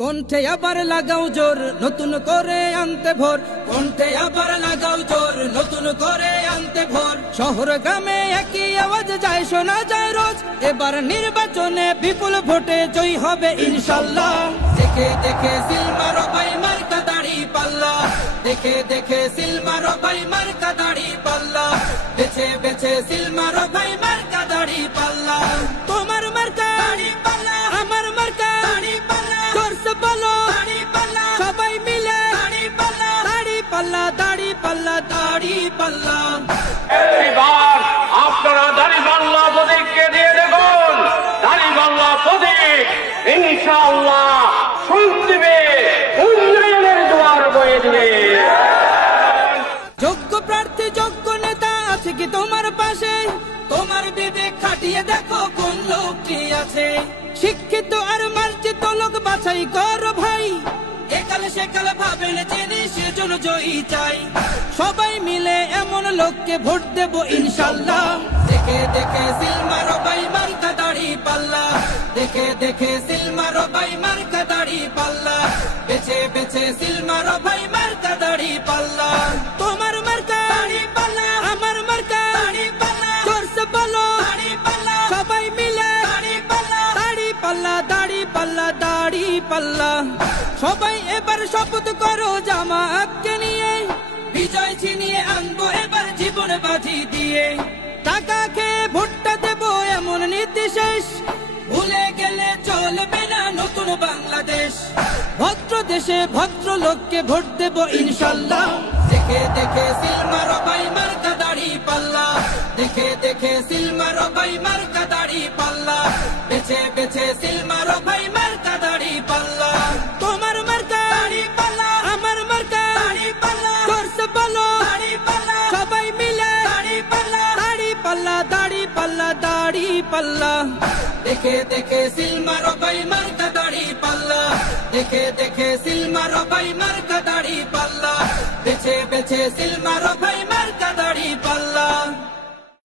কণ্ঠে আবার লাগাও জোর নতুন করে আনতে ভোর, কণ্ঠে আবার লাগাও জোর নতুন করে আনতে ভোর। শহর গ্রামে একই আওয়াজ যায় শোনা যায় রোজ, এবার নির্বাচনে বিপুল ভোটে জয়ী হবে ইনশাল্লাহ। দেখে দেখে সিল মারো ভাই মার্কা দাড়ি পাল্লা, দেখে দেখে সিল মারো ভাই মার্কা দাড়ি পাল্লা, বেছে বেছে সিল মারো ভাই মার্কা দাড়ি পাল্লা। তোমার মার্কা দাড়ি পাল্লা, আমার মার্কা দাড়ি পাল্লা, জোরসে বলো দাড়ি পাল্লা, সবাই মিলে দাড়ি পাল্লা, দাড়ি পাল্লা, দাড়ি পাল্লা, দাড়ি পাল্লা। এবার আপনারা দাড়িপাল্লা প্রতীককে দিয়ে দেখুন, দাড়িপাল্লা প্রতীক ইনশাআল্লাহ সুখ দিবে, উন্নয়নের দুয়ার বয়ে দিবে। যোগ্য প্রার্থী যোগ্য নেতা আছে কি তোমার পাশে? তোমার বিবেক খাটিয়ে দেখো কোন লোকটি আছে। শিক্ষিত আর মার্জিত লোক বাছাই করো ভাই, একালে সেকালে ভাবেন জেনে সেজন্য জয়ী চাই। সবাই মিলে এমন লোককে ভোট দেব ইনশাল্লাহ। দেখে দেখে সিল মারো ভাই মার্কা দাড়ি পাল্লা, দেখে দেখে সিল মারো ভাই মার্কা দাড়ি পাল্লা, বেছে বেছে সিল মারো ভাই মার্কা দাড়ি পাল্লা। তোমার মার্কা দাড়ি পাল্লা, আমার মার্কা দাড়ি পাল্লা, জোরসে বলো দাড়ি পাল্লা, সবাই মিলে দাড়ি পাল্লা, দাড়ি পাল্লা, দাড়ি পাল্লা, দাড়ি পাল্লা। সবাই এবার শপথ করো জামাতকে নিয়ে, বিজয় ছিনিয়ে আনবো এবার জীবন বাজি দিয়ে। টাকা খেয়ে ভোটটা দেবো এমন নীতি শেষ, ভুলে গেলে চলবে না নতুন বাংলাদেশ। ভদ্র দেশে ভদ্র লোককে ভোট দেবো ইনশাল্লাহ। দেখে দেখে সিল মারো ভাই মার্কা দাড়ি পাল্লা, দেখে দেখে সিল মারো ভাই মার্কা দাড়ি পাল্লা, বেছে বেছে সিল মারো ভাই মার্কা দাড়ি পাল্লা। তোমার মার্কা দাড়ি পাল্লা, আমার মার্কা দাড়ি পাল্লা, জোরসে বলো দাড়ি পাল্লা, সবাই মিলে দাড়ি পাল্লা, দাড়ি পাল্লা, দাড়ি পাল্লা, দাড়ি পাল্লা। দেখে দেখে সিল মারো ভাই মার্কা দাড়ি পাল্লা, দেখে দেখে সিল মারো ভাই মার্কা দাড়ি পাল্লা, বেছে বেছে সিল মারো ভাই মার্কা দাড়ি পাল্লা।